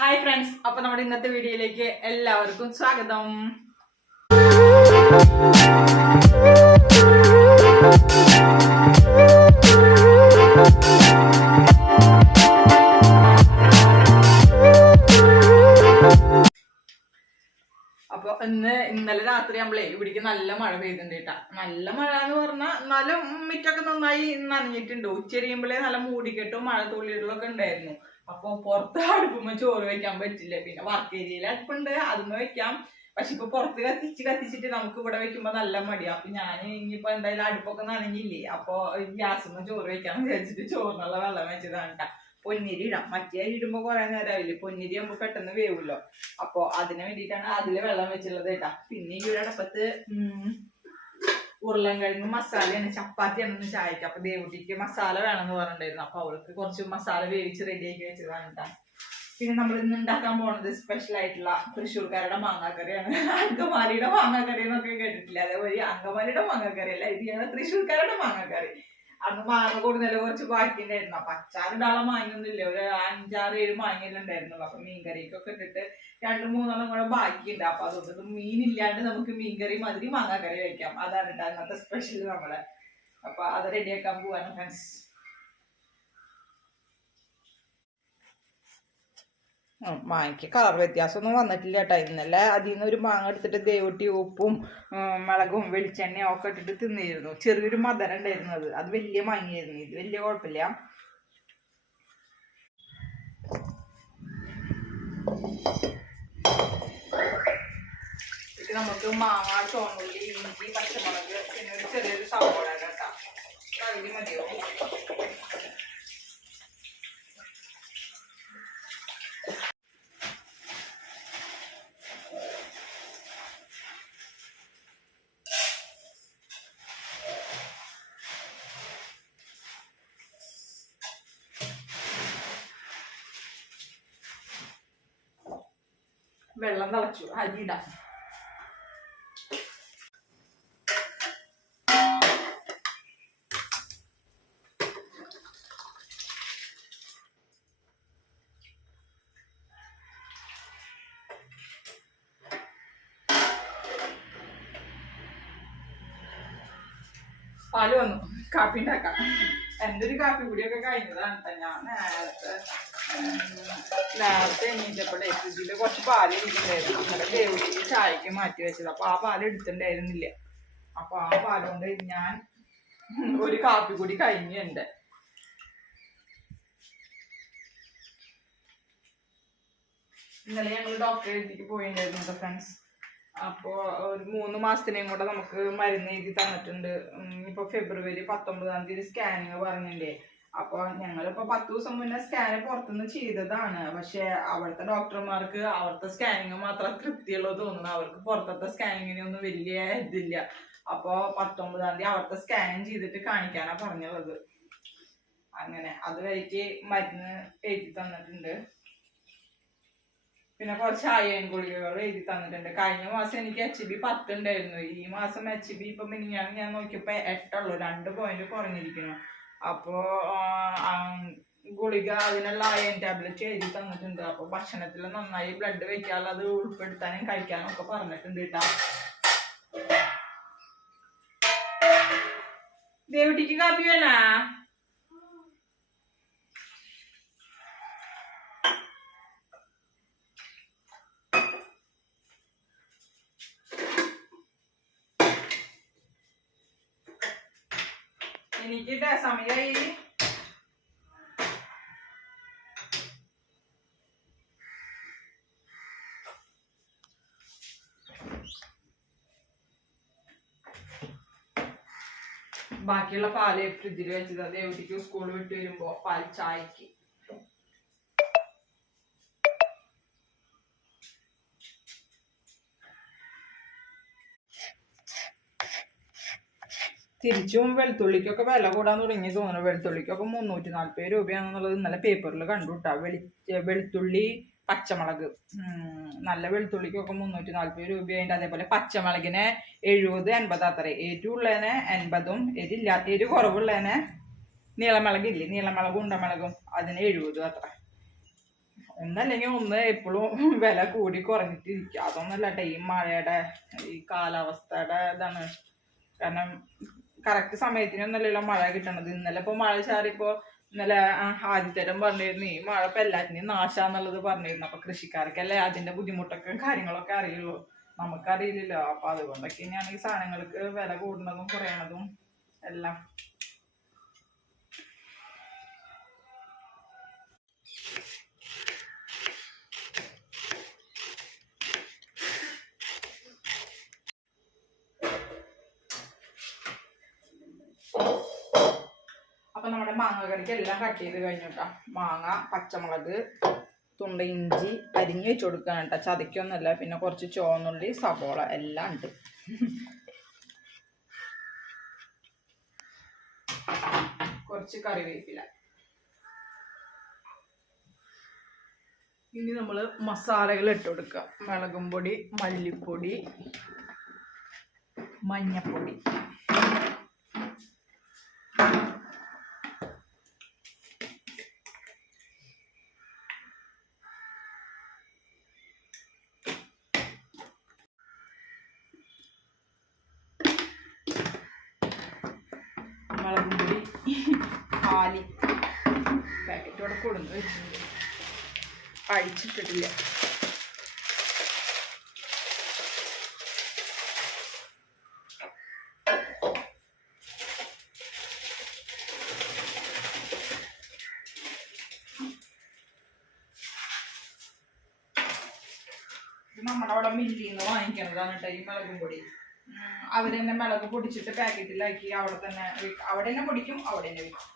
Hi friends, അപ്പൊ നമ്മുടെ ഇന്നത്തെ വീഡിയോയിലേക്ക് എല്ലാവർക്കും സ്വാഗതം. അപ്പൊ ഇന്നലെ രാത്രി നമ്മളെ ഇവിടേക്ക് നല്ല മഴ പെയ്തിട്ടുണ്ട് കേട്ടാ. നല്ല മഴ എന്ന് പറഞ്ഞാൽ എന്നാലും മിറ്റൊക്കെ നന്നായി നനഞ്ഞിട്ടുണ്ട്. ഉച്ചരിയുമ്പോഴേ നല്ല മൂടിക്കെട്ടും മഴ തുള്ളികളൊക്കെ ഉണ്ടായിരുന്നു. അപ്പൊ പുറത്ത് അടുപ്പുമ്പോ ചോറ് വെക്കാൻ പറ്റില്ല. പിന്നെ വർക്ക് ഏരിയയിൽ അടുപ്പുണ്ട്, അതുമ്മ വെക്കാം. പക്ഷെ ഇപ്പൊ പുറത്ത് കത്തിച്ചിട്ട് നമുക്ക് ഇവിടെ വെക്കുമ്പോ നല്ല മടിയാ. അപ്പൊ ഞാൻ ഇനിയിപ്പോ എന്തായാലും അടുപ്പൊക്കെ നനഞ്ഞില്ലേ, അപ്പൊ ഗ്യാസുമ്മ ചോറ് വെക്കാന്ന് വിചാരിച്ചിട്ട് ചോറിനുള്ള വെള്ളം വെച്ചതാണ് കേട്ടാ. പൊന്നിരി ഇടാം, മറ്റേ അരി ഇടുമ്പോ കുറെ നേരമാവില്ലേ, പൊന്നിരി ആകുമ്പോ പെട്ടെന്ന് വേവുമല്ലോ. അപ്പൊ അതിന് വേണ്ടിയിട്ടാണ് അതില് വെള്ളം വെച്ചുള്ളത് കേട്ടാ. പിന്നെ ഈ ഒരു അടപ്പത്ത് ഉരുളൻകിഴങ്ങ് മസാലയാണ്, ചപ്പാത്തിയാണെന്ന് ചായക്ക്. അപ്പൊ ദേവുട്ടിക്ക് മസാല വേണമെന്ന് പറഞ്ഞിട്ടുണ്ടായിരുന്നു. അപ്പൊ അവൾക്ക് കുറച്ച് മസാല വേവിച്ച് റെഡിയാക്കി വെച്ചതാണ് കേട്ടാ. പിന്നെ നമ്മൾ ഇന്ന് ഉണ്ടാക്കാൻ പോണത് സ്പെഷ്യൽ ആയിട്ടുള്ള തൃശ്ശൂർക്കാരുടെ മാങ്ങാക്കറിയാണ്. അങ്കമാലിയുടെ മാങ്ങാക്കറി എന്നൊക്കെ കേട്ടിട്ടില്ല, അതേപോലെ അങ്കമാലിയുടെ മാങ്ങാക്കറി അല്ല, ഇത് ഞങ്ങൾ തൃശ്ശൂർക്കാരുടെ മാങ്ങാക്കറി. അന്ന് മാങ്ങ കൊടുന്നല്ല കുറച്ച് ബാക്കി ഉണ്ടായിരുന്നു. അപ്പൊ അച്ചാറിടാളം മാങ്ങയൊന്നുമില്ല, ഒരു 5-6-7 മാങ്ങയെല്ലാം ഉണ്ടായിരുന്നുള്ളൂ. അപ്പൊ മീൻകറിക്കൊക്കെ ഇട്ടിട്ട് 2-3 കൂടെ ബാക്കിയുണ്ട്. അപ്പൊ അതുകൊണ്ട് മീനില്ലാണ്ട് നമുക്ക് മീൻകറി മാതിരി മാങ്ങാക്കറി വയ്ക്കാം. അതാണ് കേട്ടോ ഇന്നത്തെ സ്പെഷ്യൽ നമ്മള്. അപ്പൊ അത് റെഡിയാക്കാൻ പോവാണ് ഫ്രണ്ട്സ്. മാങ്ങയ്ക്ക് കളർ വ്യത്യാസമൊന്നും വന്നിട്ടില്ല കേട്ടോ. ഇന്നലെ അതിൽ നിന്ന് ഒരു മാങ്ങ എടുത്തിട്ട് ദേവട്ടി ഉപ്പും മുളകും വെളിച്ചെണ്ണയും ഒക്കെ ഇട്ടിട്ട് തിന്നിരുന്നു. ചെറിയൊരു മധുരം ഉണ്ടായിരുന്നു. അത് വലിയ മാങ്ങയായിരുന്നു. ഇത് വലിയ കുഴപ്പമില്ല. ഇത് നമുക്ക് മാങ്ങ, ചുവന്നുള്ളി, ഇഞ്ചി, പച്ചമുളക്, പിന്നെ ഒരു ചെറിയൊരു സവോള കേട്ടോ. പകുതി മതിയോ? വെള്ളം തിളച്ചു, അരി ഇടാം. പാല് വന്നു, കാപ്പി ഉണ്ടാക്കാം. എൻ്റെ ഒരു കാപ്പി കൂടിയൊക്കെ കഴിഞ്ഞതാണ് കേട്ടോ. ഞാൻ നേരത്തെ എണീറ്റപ്പോഴേ ഫ്രിഡ്ജിൽ കുറച്ച് പാല് ഇരിക്കുന്നുണ്ടായിരുന്നു. ഇന്നലെ ദേവുടിക്ക് ചായക്ക് മാറ്റി വെച്ചത്. അപ്പൊ ആ പാല് എടുത്തിട്ടുണ്ടായിരുന്നില്ല. അപ്പൊ ആ പാലുകൊണ്ട് ഞാൻ ഒരു കാപ്പി കൂടി കഴിഞ്ഞു എൻ്റെ. ഇന്നലെ ഞങ്ങൾ ഡോക്ടറെ അടുത്തേക്ക് പോയിട്ടുണ്ടായിരുന്നു ഫ്രണ്ട്സ്. അപ്പോൾ ഒരു 3 മാസത്തിനേയും കൂടെ നമുക്ക് മരുന്ന് എഴുതി തന്നിട്ടുണ്ട്. ഇപ്പോൾ ഫെബ്രുവരി 19 സ്കാനിങ് പറഞ്ഞില്ലേ. അപ്പോൾ ഞങ്ങളിപ്പോൾ 10 ദിവസം മുന്നേ സ്കാന് പുറത്തുനിന്ന് ചെയ്തതാണ്. പക്ഷെ അവിടുത്തെ ഡോക്ടർമാർക്ക് അവിടുത്തെ സ്കാനിങ് മാത്രം തൃപ്തിയുള്ളത് തോന്നുന്നു. അവർക്ക് പുറത്തത്തെ സ്കാനിങ്ങിനൊന്നും വലിയ ഇതില്ല. അപ്പോൾ 19 അവിടുത്തെ സ്കാനിങ് ചെയ്തിട്ട് കാണിക്കാനാണ് പറഞ്ഞുള്ളത്. അങ്ങനെ അതുവരെയ്ക്ക് മരുന്ന് എഴുതി തന്നിട്ടുണ്ട്. പിന്നെ കുറച്ച് അയൺ ഗുളികകൾ എഴുതി തന്നിട്ടുണ്ട്. കഴിഞ്ഞ മാസം എനിക്ക് HB 10 ഉണ്ടായിരുന്നു. ഈ മാസം HB ഇപ്പൊ മിനിഞ്ഞാന്ന് ഞാൻ നോക്കിയപ്പോ 8 ഉള്ളൂ, 2 പോയിന്റ് കുറഞ്ഞിരിക്കുന്നു. അപ്പോ ഗുളിക അതിനുള്ള അയൺ ടാബ്ലറ്റ് എഴുതി തന്നിട്ടുണ്ട്. അപ്പൊ ഭക്ഷണത്തിൽ നന്നായി ബ്ലഡ് വെക്കാനുള്ള അത് ഉൾപ്പെടുത്താനും കഴിക്കാനും ഒക്കെ പറഞ്ഞിട്ടുണ്ട് കേട്ടാ. ദേവുട്ടിക്ക് കാപ്പി വേണ? എനിക്കിട്ട സമയായി. ബാക്കിയുള്ള പാല് ഫ്രിഡ്ജിൽ വെച്ചത് ദേവുട്ടിക്ക് സ്കൂൾ വിട്ട് വരുമ്പോ പാൽ ചായക്ക്. തിരിച്ചും വെളുത്തുള്ളിക്കൊക്കെ വില കൂടാൻ തുടങ്ങി തോന്നുന്നു. വെളുത്തുള്ളിക്കൊക്കെ 340 രൂപയാണെന്നുള്ളത് ഇന്നലെ പേപ്പറിൽ കണ്ടു കേട്ടോ. വെളുത്തുള്ളി, പച്ചമുളക്, നല്ല വെളുത്തുള്ളിക്കൊക്കെ 340 രൂപയുണ്ട്. അതേപോലെ പച്ചമുളകിന് 70-80 അത്ര. എരിവുള്ളതിന് 80ഉം എരി കുറവുള്ളതിന് നീളമുളകില്ലേ, നീളമുളകും ഉണ്ടമുളകും അതിന് 70 അത്ര. ഒന്നല്ലെങ്കിൽ ഒന്ന് എപ്പോഴും വില കൂടി കുറഞ്ഞിട്ടിരിക്കുക. അതൊന്നല്ല കേട്ടോ, ഈ മഴയുടെ ഈ കാലാവസ്ഥയുടെ ഇതാണ്. കാരണം കറക്റ്റ് സമയത്തിനൊന്നല്ലല്ലോ മഴ കിട്ടണത്. ഇന്നലെ ഇപ്പോൾ മഴ ചാറിപ്പോൾ ഇന്നലെ ആദ്യത്തേരം പറഞ്ഞിരുന്നു ഈ മഴ ഇപ്പം എല്ലാറ്റിനെയും നാശാന്നുള്ളത് പറഞ്ഞിരുന്നു. അപ്പം കൃഷിക്കാർക്കല്ലേ അതിൻ്റെ ബുദ്ധിമുട്ടൊക്കെ കാര്യങ്ങളൊക്കെ അറിയുള്ളൂ, നമുക്കറിയില്ലല്ലോ. അപ്പം അതുകൊണ്ടൊക്കെ തന്നെയാണ് ഈ സാധനങ്ങൾക്ക് വില കൂടുന്നതും കുറയണതും എല്ലാം. അപ്പൊ നമ്മുടെ മാങ്ങ കറിക്ക് എല്ലാം കട്ട് ചെയ്ത് കഴിഞ്ഞു കേട്ടോ. മാങ്ങ, പച്ചമുളക്, തുണ്ട ഇഞ്ചി അരിഞ്ഞ് വെച്ച് കൊടുക്കണം കേട്ടോ, ചതയ്ക്കൊന്നുമല്ല. പിന്നെ കുറച്ച് ചുവന്നുള്ളി, സവോള എല്ലാം ഉണ്ട്. കുറച്ച് കറിവേപ്പില. ഇനി നമ്മൾ മസാലകൾ ഇട്ട് കൊടുക്കുക. മുളകും പൊടി, മല്ലിപ്പൊടി, മഞ്ഞപ്പൊടി. മുളകും പൊടി ആലി പാക്കറ്റോടെ കൊടുന്ന് വെച്ചിട്ടുണ്ട്, അഴിച്ചിട്ടിട്ടില്ല. നമ്മുടെ അവിടെ മില്ലിൽ നിന്ന് വാങ്ങിക്കണതാണ് കേട്ടോ ഈ മുളകും പൊടി. അവർ തന്നെ മുളക് പൊടിച്ചിട്ട് പാക്കറ്റിലാക്കി അവിടെ തന്നെ പൊടിക്കും, അവിടെ തന്നെ വിൽക്കും.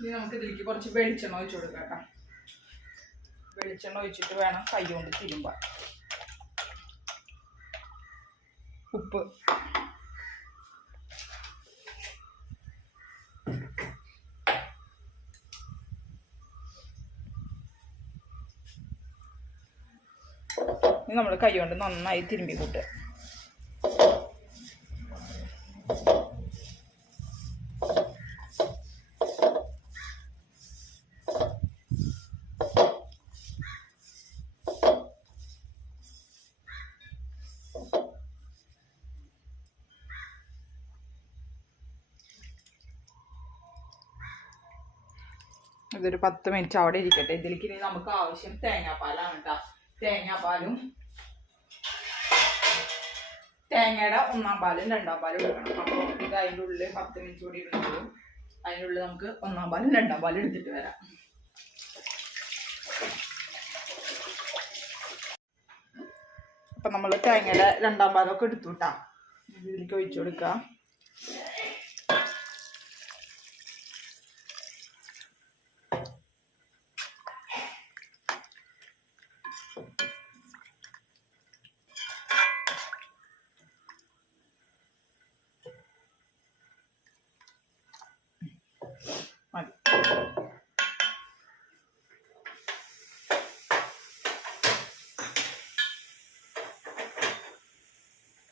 ഇനി നമുക്ക് ഇതിലേക്ക് കുറച്ച് വെളിച്ചെണ്ണ ഒഴിച്ചു കൊടുക്കാം കേട്ടോ. വെളിച്ചെണ്ണ ഒഴിച്ചിട്ട് വേണം കൈ കൊണ്ട് തിരുമ്പാൻ. ഉപ്പ്, ഇനി നമ്മൾ കൈ കൊണ്ട് നന്നായി തിരുമ്പി കൂട്ടുക. ഇതൊരു 10 മിനിറ്റ് അവിടെ ഇരിക്കട്ടെ. ഇതിലേക്ക് ഇനി നമുക്ക് ആവശ്യം തേങ്ങാപ്പാലാണ് കേട്ടോ. തേങ്ങാപ്പാലും തേങ്ങയുടെ 1-ാം പാലും 2-ാം പാലും എടുക്കണം. അപ്പോൾ ഇത് അതിൻ്റെ ഉള്ളിൽ 10 മിനിറ്റ് കൂടി ഇടുന്നതും അതിൻ്റെ ഉള്ളിൽ നമുക്ക് 1-ാം പാലും 2-ാം പാലും എടുത്തിട്ട് വരാം. അപ്പം നമ്മൾ തേങ്ങയുടെ 2-ാം പാലൊക്കെ എടുത്തു കേട്ടോ. ഇതിലേക്ക് ഒഴിച്ചു കൊടുക്കുക.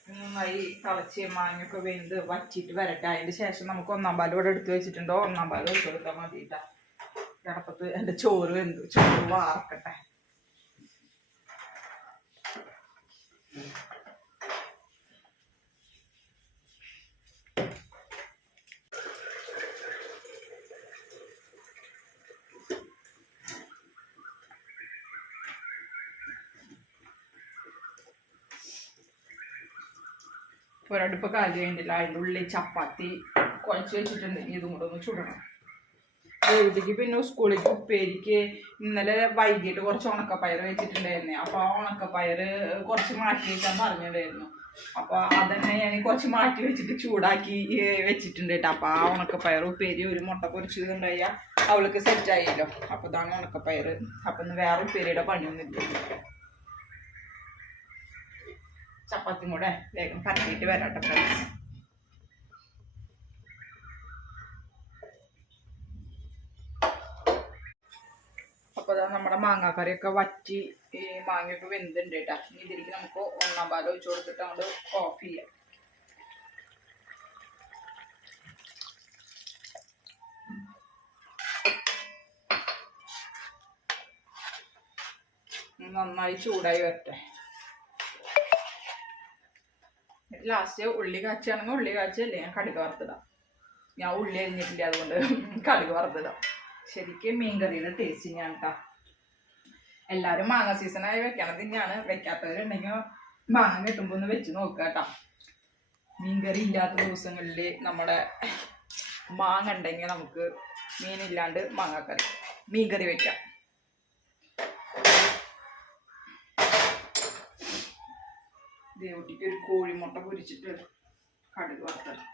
നന്നായി തിളച്ച് മാങ്ങയൊക്കെ വെന്ത് വച്ചിട്ട് വരട്ടെ. അതിന് ശേഷം നമുക്ക് 1-ാം പാലും ഇവിടെ എടുത്ത് വെച്ചിട്ടുണ്ടോ 1-ാം പാലും വെച്ച് കൊടുത്താൽ മതിയിട്ടാ. കിടപ്പത്ത് എൻ്റെ ചോറ് വെന്തു, ചോറ് വാർക്കട്ടെ. ഒരടുപ്പ് കാലി കഴിഞ്ഞില്ല. അതിൻ്റെ ഉള്ളിൽ ചപ്പാത്തി കുഴച്ച് വെച്ചിട്ടുണ്ട്. ഇതും കൂടെ ഒന്ന് ചുടണം. ദേവിക്ക് പിന്നെ സ്കൂളിലേക്ക് ഉപ്പേരിക്ക് ഇന്നലെ വൈകിട്ട് കുറച്ച് ഉണക്കപ്പയർ വെച്ചിട്ടുണ്ടായിരുന്നേ. അപ്പോൾ ആ ഉണക്കപ്പയർ കുറച്ച് മാറ്റി വെക്കാൻ പറഞ്ഞിട്ടുണ്ടായിരുന്നു. അപ്പോൾ അതന്നെ ഞാൻ കുറച്ച് മാറ്റി വെച്ചിട്ട് ചൂടാക്കി വെച്ചിട്ടുണ്ട് കേട്ടോ. അപ്പോൾ ആ ഉണക്കപ്പയർ ഉപ്പേരി, ഒരു മുട്ട പൊരിച്ചതുണ്ടായ അവൾക്ക് സെറ്റായില്ലോ. അപ്പോൾ ഇതാണ് ഉണക്കപ്പയർ. അപ്പം ഇന്ന് വേറെ ഉപ്പേരിയുടെ പണിയൊന്നുമില്ല. ചപ്പാത്തിയും കൂടെ വേഗം പരത്തിയിട്ട് വരാട്ടെ ഫ്രണ്ട്സ്. അപ്പോൾ അതാ നമ്മുടെ മാങ്ങാക്കറിയൊക്കെ വറ്റി മാങ്ങയൊക്കെ വെന്തുണ്ട് കേട്ടോ. ഇനി ഇതിലേക്ക് നമുക്ക് ഒന്നാം പാൽ ഒഴിച്ച് കൊടുത്തിട്ട് അങ്ങോട്ട് ഓഫ് ചെയ്യാം. നന്നായി ചൂടായി വരട്ടെ. ലാസ്റ്റ് ഉള്ളി കാച്ചാണെങ്കിൽ ഉള്ളി കാച്ചല്ലേ ഞാൻ കടുക് വറുത്തിടാം. ഞാൻ ഉള്ളി അരിഞ്ഞിട്ടില്ല, അതുകൊണ്ട് കടുക് വറുത്തിടാം. ശരിക്കും മീൻകറിയുടെ ടേസ്റ്റ് ഞാൻ കേട്ടോ. എല്ലാവരും മാങ്ങ സീസണായി വെക്കണത് തന്നെയാണ്. വെക്കാത്തവരുണ്ടെങ്കിൽ മാങ്ങ കിട്ടുമ്പോൾ ഒന്ന് വെച്ച് നോക്കുക കേട്ടോ. മീൻകറി ഇല്ലാത്ത ദിവസങ്ങളിൽ നമ്മുടെ മാങ്ങ ഉണ്ടെങ്കിൽ നമുക്ക് മീനില്ലാണ്ട് മീൻകറി വെക്കാം. ദേവട്ടിക്ക് ഒരു കോഴിമുട്ട പൊരിച്ചിട്ട് കടുക് വറുത്തത്.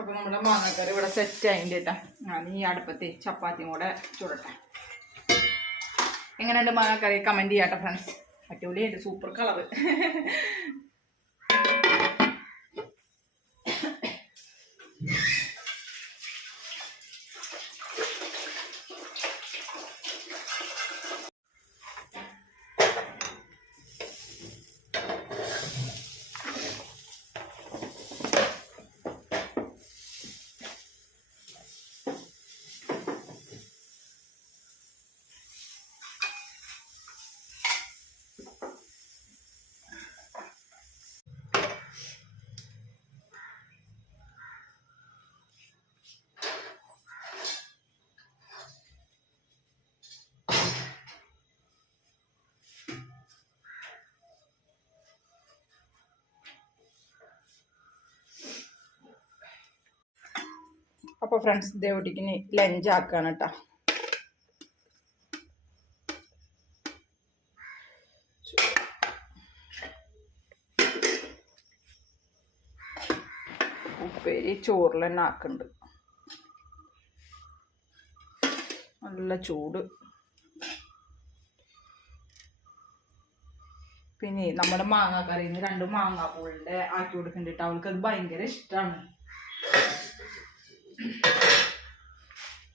അപ്പോൾ നമ്മുടെ മാങ്ങക്കറി ഇവിടെ സെറ്റ് ആയിട്ട് കേട്ടോ. ഞാൻ ഈ അടുപ്പത്ത് ചപ്പാത്തിയും കൂടെ ചുടട്ടെ. എങ്ങനെയുണ്ട് മാങ്ങക്കറി? കമൻറ്റ് ചെയ്യാട്ടെ ഫ്രണ്ട്സ്. അടിപൊളിയായിട്ട് സൂപ്പർ കളറ്. അപ്പോൾ ഫ്രണ്ട്സ് ദേവട്ടിക്ക് ലഞ്ച് ആക്കാണ് കേട്ടോ. ഉപ്പേരി ചോറിൽ തന്നെ ആക്കുന്നുണ്ട്. നല്ല ചൂട്. പിന്നെ നമ്മുടെ മാങ്ങാക്കറിയിൽ നിന്ന് 2 മാങ്ങാപ്പൂളിൻ്റെ ആക്കി കൊടുക്കുന്നുണ്ട്. അവൾക്ക് അത് ഭയങ്കര ഇഷ്ടമാണ്.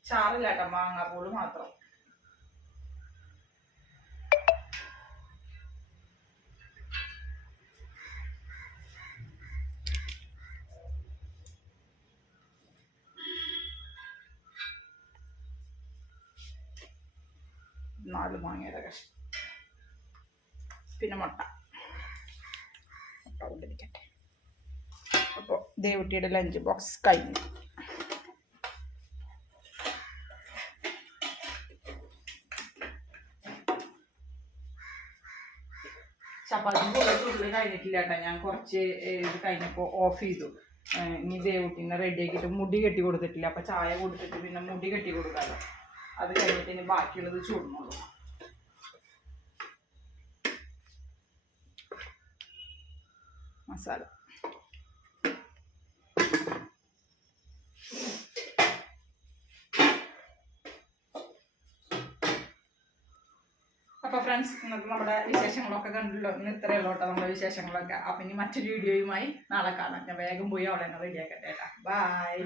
ചാറില്ല കേട്ടോ, മാങ്ങാപ്പൂള് മാത്രം. നാല് മാങ്ങയുടെ കഷ്ണം, പിന്നെ മുട്ട കൊണ്ടിരിക്കട്ടെ. അപ്പോൾ ദേവട്ടിയുടെ ലഞ്ച് ബോക്സ് കഴിഞ്ഞു. ചപ്പാത്തി ചുള്ളി കഴിഞ്ഞിട്ടില്ല കേട്ടോ. ഞാൻ കുറച്ച് ഇത് കഴിഞ്ഞപ്പോൾ ഓഫ് ചെയ്തു. ഇനി ദേവുട്ടിനെ റെഡിയാക്കിയിട്ട് മുടി കെട്ടി കൊടുത്തിട്ടില്ല. അപ്പം ചായ കൊടുത്തിട്ട് പിന്നെ മുടി കെട്ടി കൊടുക്കാമല്ലോ. അത് കഴിഞ്ഞിട്ട് ഇനി ബാക്കിയുള്ളത് ചൂടുന്നുള്ളൂ. മസാല അപ്പോൾ ഫ്രണ്ട്സ്, ഇന്നത്തെ നമ്മുടെ വിശേഷങ്ങളൊക്കെ കണ്ടല്ലോ. ഇന്ന് ഇത്രയേ ഉള്ളൂ കേട്ടോ നമ്മുടെ വിശേഷങ്ങളൊക്കെ. അപ്പം ഇനി മറ്റൊരു വീഡിയോയുമായി നാളെ കാണാം. ഞാൻ വേഗം പോയി അവളെ തന്നെ റെഡിയാക്കട്ടെ കേട്ടോ. ബായ്.